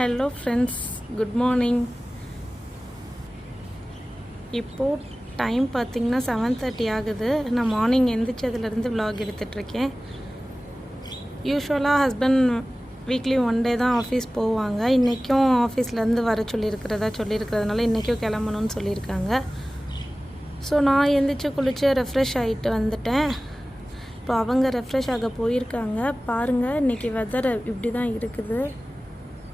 Hello friends, good morning. இப்போது time பார்த்திங்கன்னா 7:30 ஆகுது. நான் மார்னிங் எந்திரிச்சதுலேருந்து விலாக் எடுத்துகிட்ருக்கேன். யூஸ்வலாக ஹஸ்பண்ட் வீக்லி 1 டே தான் ஆஃபீஸ் போவாங்க. இன்றைக்கும் ஆஃபீஸ்லேருந்து வர சொல்லியிருக்கிறதுனால இன்றைக்கும் கிளம்பணும்னு சொல்லியிருக்காங்க. ஸோ நான் எந்திரிச்சு குளித்து ரெஃப்ரெஷ் ஆகிட்டு வந்துட்டேன். இப்போ அவங்க ரெஃப்ரெஷ் ஆக போயிருக்காங்க. பாருங்கள், இன்றைக்கி வெதர் இப்படி தான் இருக்குது,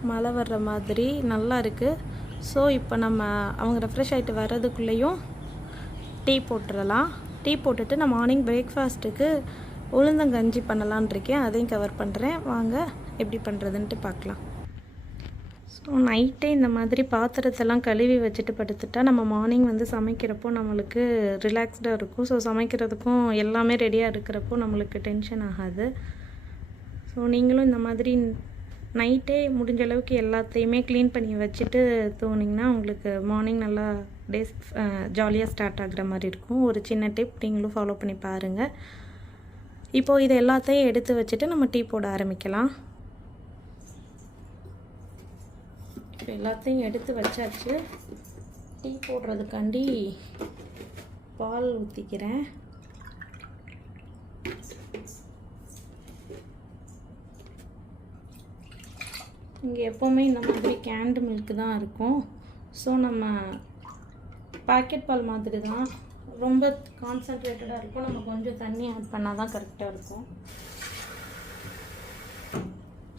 மழை வர்ற மாதிரி நல்லா இருக்குது. ஸோ இப்போ நம்ம அவங்க ரெஃப்ரெஷ் ஆகிட்டு வர்றதுக்குள்ளேயும் டீ போட்டுடலாம். டீ போட்டுட்டு நான் மார்னிங் பிரேக்ஃபாஸ்ட்டுக்கு உளுந்தங்கஞ்சி பண்ணலான் இருக்கேன். அதையும் கவர் பண்ணுறேன். வாங்க எப்படி பண்ணுறதுன்ட்டு பார்க்கலாம். ஸோ நைட்டே இந்த மாதிரி பாத்திரத்தெல்லாம் கழுவி வச்சுட்டு படுத்துட்டா நம்ம மார்னிங் சமைக்கிறப்போ நம்மளுக்கு ரிலாக்ஸ்டாக இருக்கும். ஸோ சமைக்கிறதுக்கும் எல்லாமே ரெடியாக இருக்கிறப்போ நம்மளுக்கு டென்ஷன் ஆகாது. ஸோ நீங்களும் இந்த மாதிரி நைட்டே முடிஞ்ச அளவுக்கு எல்லாத்தையுமே க்ளீன் பண்ணி வச்சுட்டு தூங்கினீங்கன்னா உங்களுக்கு மார்னிங் நல்லா டேஸ் ஜாலியாக ஸ்டார்ட் ஆகுற மாதிரி இருக்கும். ஒரு சின்ன டிப் நீங்களும் ஃபாலோ பண்ணி பாருங்கள். இப்போது இதை எல்லாத்தையும் எடுத்து வச்சுட்டு நம்ம டீ போட ஆரம்பிக்கலாம். இப்போ எல்லாத்தையும் எடுத்து வச்சாச்சு. டீ போடுறதுக்காண்டி பால் ஊற்றிக்கிறேன். இங்கே எப்போவுமே இந்த மாதிரி கேண்டு மில்க்கு தான் இருக்கும். ஸோ நம்ம பாக்கெட் பால் மாதிரி தான், ரொம்ப கான்சன்ட்ரேட்டடாக இருக்கும். நம்ம கொஞ்சம் தண்ணி ஆட் பண்ணால் தான் கரெக்டாக இருக்கும்.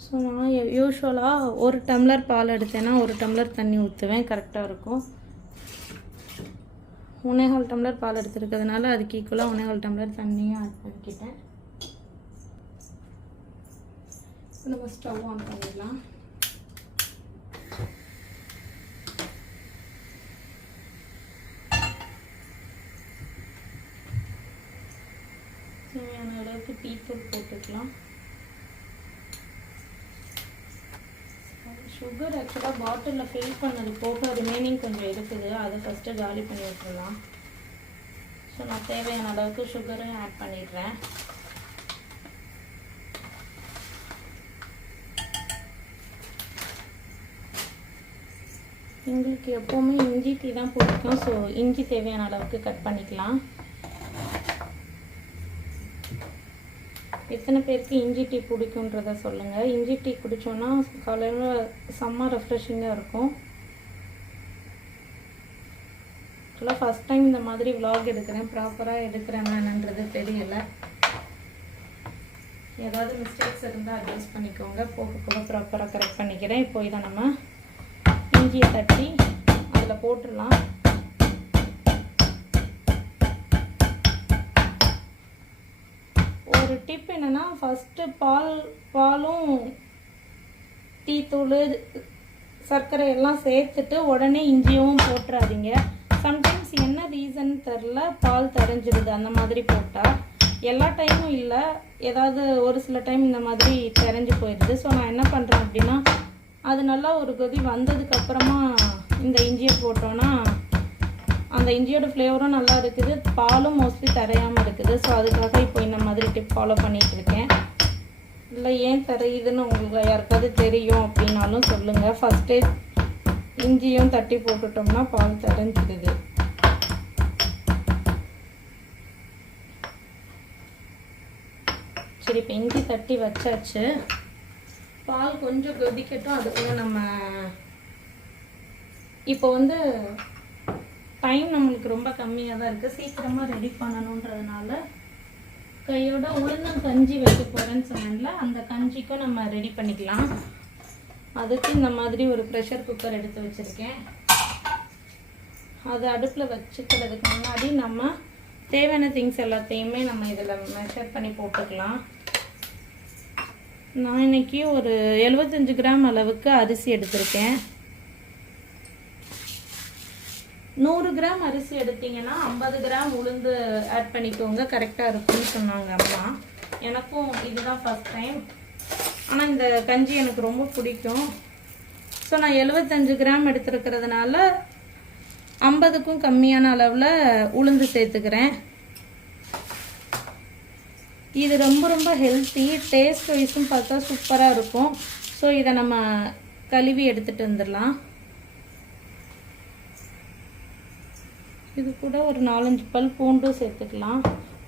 ஸோ நான் யூஸ்வலாக 1 டம்ளர் பால் எடுத்தேன்னா 1 டம்ளர் தண்ணி ஊற்றுவேன், கரெக்டாக இருக்கும். 1.25 டம்ளர் பால் எடுத்துருக்கிறதுனால அதுக்கு ஈக்குவலாக 1.25 டம்ளர் தண்ணியும் ஆட் பண்ணிக்கிட்டேன். நம்ம ஸ்டவ் ஆன் பண்ணிடலாம். தேவையான அளவுக்கு டீ தூள் போட்டுக்கலாம். சுகர் ஆக்சுவலாக பாட்டிலில் ஃபில் பண்ணது போக ரிமைனிங் கொஞ்சம் இருக்குது, அதை ஃபஸ்ட்டு காலி பண்ணி விட்டுடலாம். ஸோ நான் தேவையான அளவுக்கு சுகரும் ஆட் பண்ணிடுறேன். எங்களுக்கு எப்போவுமே இஞ்சி டீ தான் பிடிக்கும். ஸோ இஞ்சி தேவையான அளவுக்கு கட் பண்ணிக்கலாம். எத்தனை பேருக்கு இஞ்சி டீ பிடிக்குன்றத சொல்லுங்கள். இஞ்சி டீ குடித்தோன்னா காலையில் செம்ம ரெஃப்ரெஷிங்காக இருக்கும். ஆக்சுவலாக ஃபஸ்ட் டைம் இந்த மாதிரி விலாக் எடுக்கிறேன். ப்ராப்பராக எடுக்கிறேன் என்னன்றது தெரியலை. ஏதாவது மிஸ்டேக்ஸ் இருந்தால் அட்ஜஸ்ட் பண்ணிக்கோங்க. போக ப்ராப்பராக கரெக்ட் பண்ணிக்கிறேன். இப்போ இதை நம்ம இஞ்சியை தட்டி அதில் போட்டுடலாம். ஒரு டிப் என்னென்னா, ஃபஸ்ட்டு பாலும் டீத்தூள் சர்க்கரை எல்லாம் சேர்த்துட்டு உடனே இஞ்சியும் போட்டுறாதீங்க. சம்டைம்ஸ் என்ன ரீசன் தெரில, பால் தெரிஞ்சிடுது அந்த மாதிரி போட்டால். எல்லா டைமும் இல்லை, ஏதாவது ஒரு சில டைம் இந்த மாதிரி தெரிஞ்சு போயிடுது. ஸோ நான் என்ன பண்ணுறேன் அப்படின்னா, அது நல்லா ஒரு கொதி வந்ததுக்கப்புறமா இந்த இஞ்சியை போட்டோன்னா அந்த இஞ்சியோட ஃப்ளேவரும் நல்லா இருக்குது, பாலும் மோஸ்ட்லி தரையாமல் இருக்குது. ஸோ அதுக்காக இப்போ இந்த மாதிரி டிப் ஃபாலோ பண்ணிகிட்ருக்கேன். இல்லை ஏன் தெரியுதுன்னு உங்களுக்கு யாருக்காவது தெரியும் அப்படின்னாலும் சொல்லுங்கள். ஃபஸ்ட்டு இஞ்சியும் தட்டி போட்டுட்டோம்னா பால் தரைஞ்சிடுது. சரி, இப்போ இஞ்சி தட்டி வச்சாச்சு. பால் கொஞ்சம் கொதிக்கட்டும். அதுக்குள்ளே நம்ம இப்போ டைம் நம்மளுக்கு ரொம்ப கம்மியாக தான் இருக்குது. சீக்கிரமாக ரெடி பண்ணணுன்றதுனால கையோட உளுந்தங்கஞ்சி வைக்க போகிறேன்னு சொன்னேன்ல, அந்த கஞ்சிக்கும் நம்ம ரெடி பண்ணிக்கலாம். அதுக்கு இந்த மாதிரி ஒரு ப்ரெஷர் குக்கர் எடுத்து வச்சுருக்கேன். அது அடுப்பில் வச்சுக்கிறதுக்கு முன்னாடி நம்ம தேவையான திங்ஸ் எல்லாத்தையுமே நம்ம இதில் மெஷர் பண்ணி போட்டுக்கலாம். நான் இன்றைக்கி ஒரு 75 கிராம் அளவுக்கு அரிசி எடுத்திருக்கேன். 100 கிராம் அரிசி எடுத்திங்கன்னா 50 கிராம் உளுந்து ஆட் பண்ணிக்கோங்க, கரெக்டாக இருக்குன்னு சொன்னாங்க அம்மா. எனக்கும் இதுதான் ஃபஸ்ட் டைம். ஆனால் இந்த கஞ்சி எனக்கு ரொம்ப பிடிக்கும். ஸோ நான் 75 கிராம் எடுத்துருக்கிறதுனால 50க்கும் கம்மியான அளவில் உளுந்து சேர்த்துக்கிறேன். இது ரொம்ப ரொம்ப ஹெல்த்தி, டேஸ்ட் வைஸும் பார்த்தா சூப்பராக இருக்கும். ஸோ இதை நம்ம கழுவி எடுத்துகிட்டு வந்துடலாம். இது கூட ஒரு 4-5 பல் பூண்டும் சேர்த்துக்கலாம்.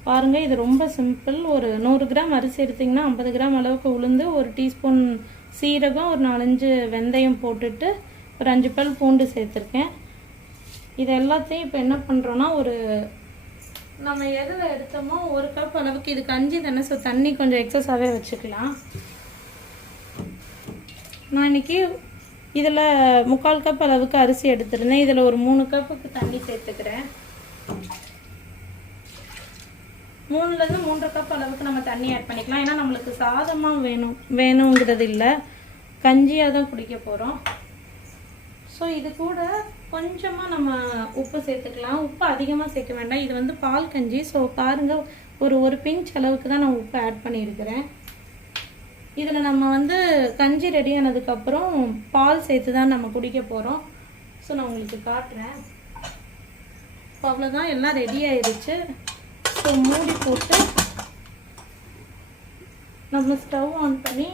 பாருங்கள், இது ரொம்ப சிம்பிள். ஒரு 100 கிராம் அரிசி எடுத்திங்கன்னா 50 கிராம் அளவுக்கு உளுந்து, ஒரு டீஸ்பூன் சீரகம், ஒரு 4-5 வெந்தயம் போட்டுட்டு ஒரு 5 பல் பூண்டு சேர்த்துருக்கேன். இது எல்லாத்தையும் இப்போ என்ன பண்ணுறோன்னா, நம்ம எதில் எடுத்தோமோ 1 கப் அளவுக்கு, இது கஞ்சி தானே, ஸோ தண்ணி கொஞ்சம் எக்ஸஸாகவே வச்சுக்கலாம். நான் இன்றைக்கி இதில் 3/4 கப் அளவுக்கு அரிசி எடுத்துருந்தேன். இதில் ஒரு 3 கப்புக்கு தண்ணி சேர்த்துக்கிறேன். 3லேருந்து 3.5 கப் அளவுக்கு நம்ம தண்ணி ஆட் பண்ணிக்கலாம். ஏன்னா நம்மளுக்கு சாதமாக வேணுங்கிறது இல்லை, கஞ்சியாக தான் குடிக்க போகிறோம். ஸோ இது கூட கொஞ்சமாக நம்ம உப்பு சேர்த்துக்கலாம். உப்பு அதிகமாக சேர்க்க வேண்டாம், இது வந்து பால் கஞ்சி. ஸோ பாருங்கள், ஒரு பிஞ்ச் அளவுக்கு தான் நான் உப்பு ஆட் பண்ணியிருக்கிறேன். இதில் நம்ம வந்து கஞ்சி ரெடி ஆனதுக்கப்புறம் பால் சேர்த்து தான் நம்ம குடிக்க போகிறோம். ஸோ நான் உங்களுக்கு காட்டுறேன். இப்போ அவ்வளோதான், எல்லாம் ரெடி ஆயிடுச்சு. ஸோ மூடி போட்டு நம்ம ஸ்டவ் ஆன் பண்ணி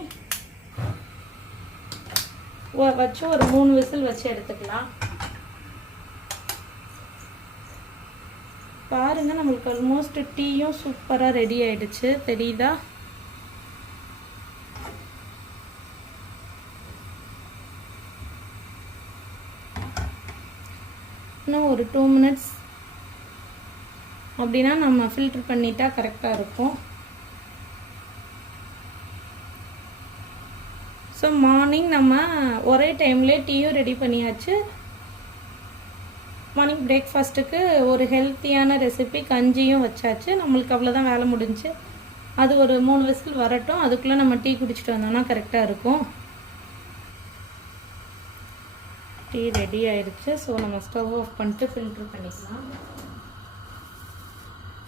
வச்சு ஒரு 3 விசில் வச்சு எடுத்துக்கலாம். பாருங்கள், நம்மளுக்கு ஆல்மோஸ்ட் டீயும் சூப்பராக ரெடி ஆயிடுச்சு. தெரியுதா? இன்னும் ஒரு 2 மினிட்ஸ் அப்படின்னா நம்ம ஃபில்டர் பண்ணிட்டா கரெக்டாக இருக்கும். ஸோ மார்னிங் நம்ம ஒரே டைம்லேயே டீயும் ரெடி பண்ணியாச்சு. மார்னிங் பிரேக்ஃபாஸ்ட்டுக்கு ஒரு ஹெல்த்தியான ரெசிபி கஞ்சியும் வச்சாச்சு. நம்மளுக்கு அவ்வளோதான், வேலை முடிஞ்சு. அது ஒரு 3 விசில் வரட்டும், அதுக்குள்ளே நம்ம டீ குடிச்சிட்டு வந்தோம்னா கரெக்டாக இருக்கும். டீ ரெடி ஆயிடுச்சு. ஸோ நம்ம ஸ்டவ் ஆஃப் பண்ணிட்டு ஃபில்ட்ரு பண்ணிக்கலாம்.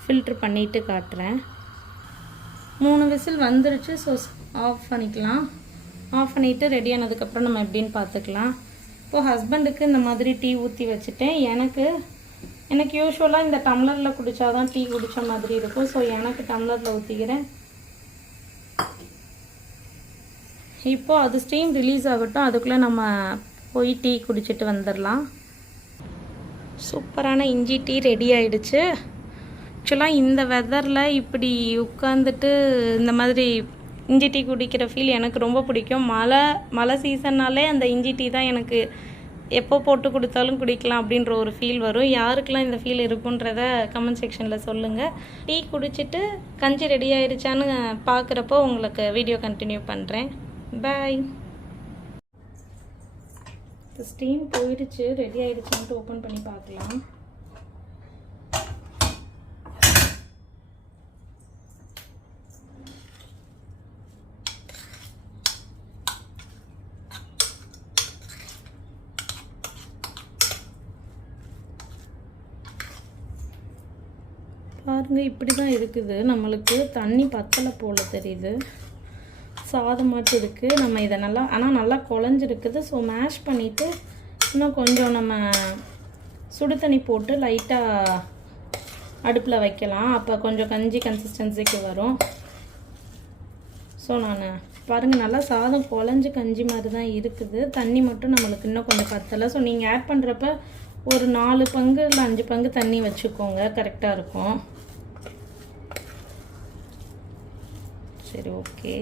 ஃபில்ட்ரு பண்ணிவிட்டு காட்டுறேன். 3 விசில் வந்துருச்சு. ஸோ ஆஃப் பண்ணிக்கலாம். ஆஃப் பண்ணிவிட்டு ரெடி ஆனதுக்கப்புறம் நம்ம எப்படின்னு பார்த்துக்கலாம். இப்போது ஹஸ்பண்டுக்கு இந்த மாதிரி டீ ஊற்றி வச்சுட்டேன். எனக்கு யூஸ்வலாக இந்த டம்ளரில் குடித்தா தான் டீ குடித்த மாதிரி இருக்கும். ஸோ எனக்கு டம்ளரில் ஊற்றிக்கிறேன். இப்போது அது ஸ்டீம் ரிலீஸ் ஆகட்டும், அதுக்குள்ளே நம்ம போய் டீ குடிச்சிட்டு வந்துடலாம். சூப்பரான இஞ்சி டீ ரெடி ஆயிடுச்சு. ஆக்சுவலாக இந்த வெதரில் இப்படி உட்காந்துட்டு இந்த மாதிரி இஞ்சி டீ குடிக்கிற ஃபீல் எனக்கு ரொம்ப பிடிக்கும். மழை சீசன்னாலே அந்த இஞ்சி டீ தான் எனக்கு எப்போ போட்டு கொடுத்தாலும் குடிக்கலாம் அப்படின்ற ஒரு ஃபீல் வரும். யாருக்கெல்லாம் இந்த ஃபீல் இருக்குன்றத கமெண்ட் செக்ஷனில் சொல்லுங்கள். டீ குடிச்சிட்டு கஞ்சி ரெடி ஆயிடுச்சான்னு பார்க்குறப்போ உங்களுக்கு வீடியோ கண்டினியூ பண்ணுறேன். பாய். ஸ்டீம் போயிடுச்சு, ரெடி ஆயிடுச்சுன்ட்டு ஓப்பன் பண்ணி பார்க்கலாம். பாருங்க, இப்படி தான் இருக்குது. நம்மளுக்கு தண்ணி பத்தலை போல் தெரியுது, சாதம் மட்டும் இருக்குது. நம்ம இதை நல்லா குழஞ்சிருக்குது. ஸோ மேஷ் பண்ணிவிட்டு இன்னும் கொஞ்சம் நம்ம சுடு தண்ணி போட்டு லைட்டாக அடுப்பில் வைக்கலாம். அப்போ கொஞ்சம் கஞ்சி கன்சிஸ்டன்சிக்கு வரும். ஸோ நான் பாருங்கள், நல்லா சாதம் குழஞ்சி கஞ்சி மாதிரி தான் இருக்குது. தண்ணி மட்டும் நம்மளுக்கு இன்னும் கொஞ்சம் பத்தலை. ஸோ நீங்கள் ஆட் பண்ணுறப்ப ஒரு 4 பங்கு இல்லை 5 பங்கு தண்ணி வச்சுக்கோங்க, கரெக்டாக இருக்கும். சரி, ஓகே.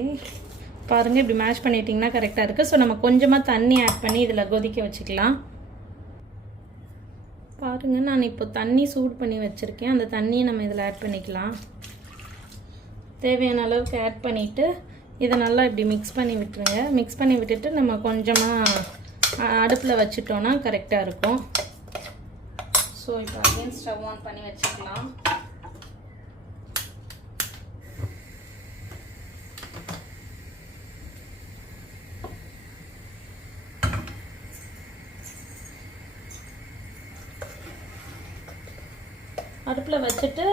பாருங்கள், இப்படி மேஷ் பண்ணிட்டிங்கன்னா கரெக்டாக இருக்குது. ஸோ நம்ம கொஞ்சமாக தண்ணி ஆட் பண்ணி இதில் கொதிக்க வச்சுக்கலாம். பாருங்கள், நான் இப்போ தண்ணி சூடு பண்ணி வச்சுருக்கேன். அந்த தண்ணியை நம்ம இதில் ஆட் பண்ணிக்கலாம். தேவையான அளவுக்கு ஆட் பண்ணிவிட்டு இதை நல்லா இப்படி மிக்ஸ் பண்ணி விட்டுருங்க. மிக்ஸ் பண்ணி விட்டுட்டு நம்ம கொஞ்சமாக அடுப்பில் வச்சுட்டோன்னா கரெக்டாக இருக்கும். ஸோ இப்போ அகைன் ஸ்டவ் ஆன் பண்ணி வச்சுக்கலாம். அடுப்பில் வச்சுட்டு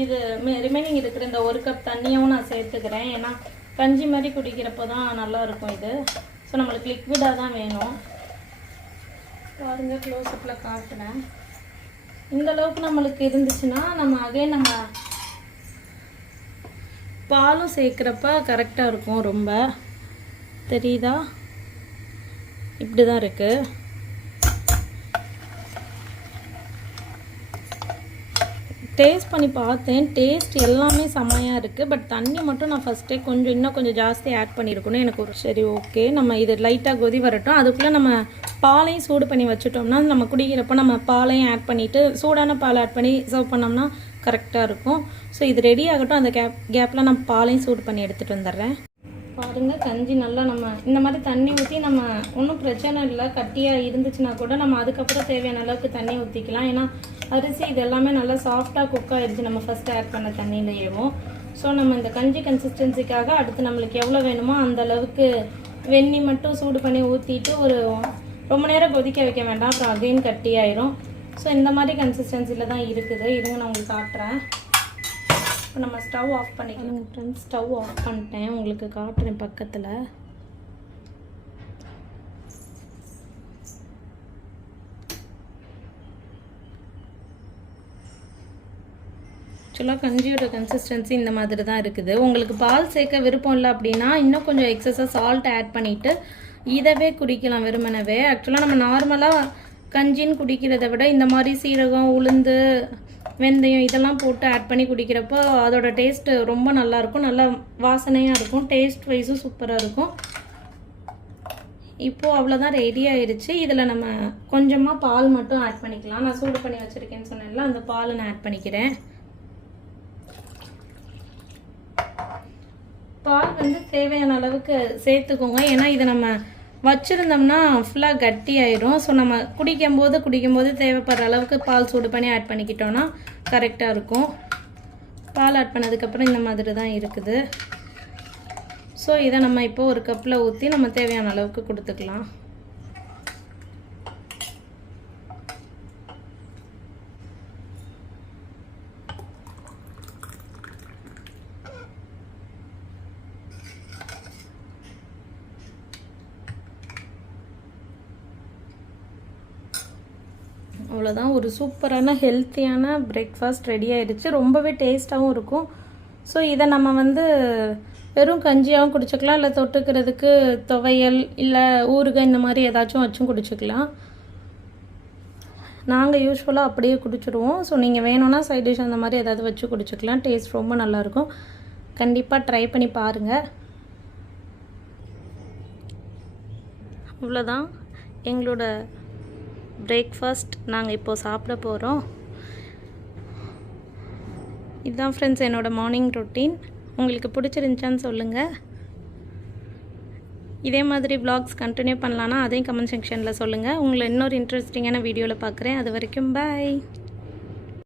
இது ரிமைனிங் இருக்கிற இந்த 1 கப் தண்ணியும் நான் சேர்த்துக்கிறேன். ஏன்னா கஞ்சி மாதிரி குடிக்கிறப்போ தான் நல்லாயிருக்கும் இது. ஸோ நம்மளுக்கு லிக்விடாக தான் வேணும். பாருங்கள், க்ளோஸ்அப்பில் காட்டுறேன். இந்த அளவுக்கு நம்மளுக்கு இருந்துச்சுன்னா நம்ம பாலும் சேர்க்குறப்ப கரெக்டாக இருக்கும். ரொம்ப தெரியுதா? இப்படி தான் இருக்குது. டேஸ்ட் பண்ணி பார்த்தேன். டேஸ்ட் எல்லாமே செம்மையாக இருக்குது. பட் தண்ணி மட்டும் நான் ஃபஸ்ட்டே இன்னும் கொஞ்சம் ஜாஸ்தி ஆட் பண்ணியிருக்கணும் எனக்கு ஒரு. சரி ஓகே, நம்ம இது லைட்டாக கொதி வரட்டும். அதுக்குள்ளே நம்ம பாலையும் சூடு பண்ணி வச்சுட்டோம்னா நம்ம குடிக்கிறப்போ நம்ம பாலையும் ஆட் பண்ணிவிட்டு சூடான பால் ஆட் பண்ணி சர்வ் பண்ணோம்னா கரெக்டாக இருக்கும். ஸோ இது ரெடி ஆகட்டும். அந்த கேப்பில் நான் பாலையும் சூடு பண்ணி எடுத்துகிட்டு வந்துடுறேன். பாருங்கள், கஞ்சி நல்லா நம்ம இந்த மாதிரி தண்ணி ஊற்றி நம்ம ஒன்றும் பிரச்சனை இல்லை. கட்டியாக இருந்துச்சுன்னா கூட நம்ம அதுக்கப்புறம் தேவையான அளவுக்கு தண்ணி ஊற்றிக்கலாம். ஏன்னா அரிசி இது எல்லாமே நல்லா சாஃப்டாக குக் ஆகிடுச்சு நம்ம ஃபஸ்ட்டு ஆட் பண்ண தண்ணியிலேயேவும். ஸோ நம்ம இந்த கஞ்சி கன்சிஸ்டன்சிக்காக அடுத்து நம்மளுக்கு எவ்வளோ வேணுமோ அந்த அளவுக்கு வெந்நி மட்டும் சூடு பண்ணி ஊற்றிட்டு ரொம்ப நேரம் கொதிக்க வைக்க வேண்டாம், அப்புறம் அகைன் கட்டி ஆயிரும். ஸோ இந்த மாதிரி கன்சிஸ்டன்சியில் தான் இருக்குது. இருங்க நான் உங்களுக்கு காட்டுறேன். இப்போ நம்ம ஸ்டவ் ஆஃப் பண்ணிக்கலாம் ஃப்ரெண்ட்ஸ். ஸ்டவ் ஆஃப் பண்ணிட்டேன், உங்களுக்கு காட்டுறேன் பக்கத்தில். ஆக்சுவலாக கஞ்சியோட கன்சிஸ்டன்சி இந்த மாதிரி தான் இருக்குது. உங்களுக்கு பால் சேர்க்க விருப்பம் இல்லை அப்படின்னா இன்னும் கொஞ்சம் எக்ஸஸாக சால்ட் ஆட் பண்ணிவிட்டு இதவே குடிக்கலாம் வெறுமனவே. ஆக்சுவலாக நம்ம நார்மலாக கஞ்சின்னு குடிக்கிறத விட இந்த மாதிரி சீரகம், உளுந்து, வெந்தயம் இதெல்லாம் போட்டு ஆட் பண்ணி குடிக்கிறப்போ அதோட டேஸ்ட்டு ரொம்ப நல்லாயிருக்கும். நல்லா வாசனையாக இருக்கும். டேஸ்ட் வைஸும் சூப்பராக இருக்கும். இப்போது அவ்வளோதான், ரெடி ஆயிடுச்சு. இதில் நம்ம கொஞ்சமாக பால் மட்டும் ஆட் பண்ணிக்கலாம். நான் சூடு பண்ணி வச்சுருக்கேன்னு சொன்னேன்ல, அந்த பாலை நான் ஆட் பண்ணிக்கிறேன். பால் வந்து தேவையான அளவுக்கு சேர்த்துக்கோங்க. ஏன்னா இதை நம்ம வச்சுருந்தோம்னா ஃபுல்லாக கட்டி ஆயிடும். ஸோ நம்ம குடிக்கும்போது தேவைப்படுற அளவுக்கு பால் சூடு பண்ணி ஆட் பண்ணிக்கிட்டோன்னா கரெக்டாக இருக்கும். பால் ஆட் பண்ணதுக்கப்புறம் இந்த மாதிரி தான் இருக்குது. ஸோ இதை நம்ம இப்போ ஒரு கப்பில் ஊற்றி நம்ம தேவையான அளவுக்கு கொடுத்துக்கலாம். அவ்வளோதான், ஒரு சூப்பரான ஹெல்த்தியான பிரேக்ஃபாஸ்ட் ரெடி ஆகிடுச்சு. ரொம்பவே டேஸ்ட்டாகவும் இருக்கும். ஸோ இதை நம்ம வந்து வெறும் கஞ்சியாகவும் குடிச்சிக்கலாம், இல்லை தொட்டுக்கிறதுக்கு துவையல் இல்லை ஊறுகாய் இந்த மாதிரி ஏதாச்சும் வச்சும் குடிச்சிக்கலாம். நாங்கள் யூஸ்வலாக அப்படியே குடிச்சிடுவோம். ஸோ நீங்கள் வேணும்னா சைட் டிஷ் அந்த மாதிரி ஏதாவது வச்சு குடிச்சிக்கலாம். டேஸ்ட் ரொம்ப நல்லாயிருக்கும். கண்டிப்பாக ட்ரை பண்ணி பாருங்கள். இவ்வளோதான் எங்களோட பிரேக்ஃபாஸ்ட். நாங்கள் இப்போது சாப்பிட போகிறோம். இதுதான் ஃப்ரெண்ட்ஸ் என்னோடய மார்னிங் ரொட்டீன். உங்களுக்கு பிடிச்சிருந்துச்சான்னு சொல்லுங்கள். இதே மாதிரி வ்ளாக்ஸ் கண்டினியூ பண்ணலான்னா அதையும் கமெண்ட் செக்ஷனில் சொல்லுங்கள். உங்களை இன்னொரு இன்ட்ரெஸ்டிங்கான வீடியோவில் பார்க்குறேன். அது வரைக்கும் பாய்.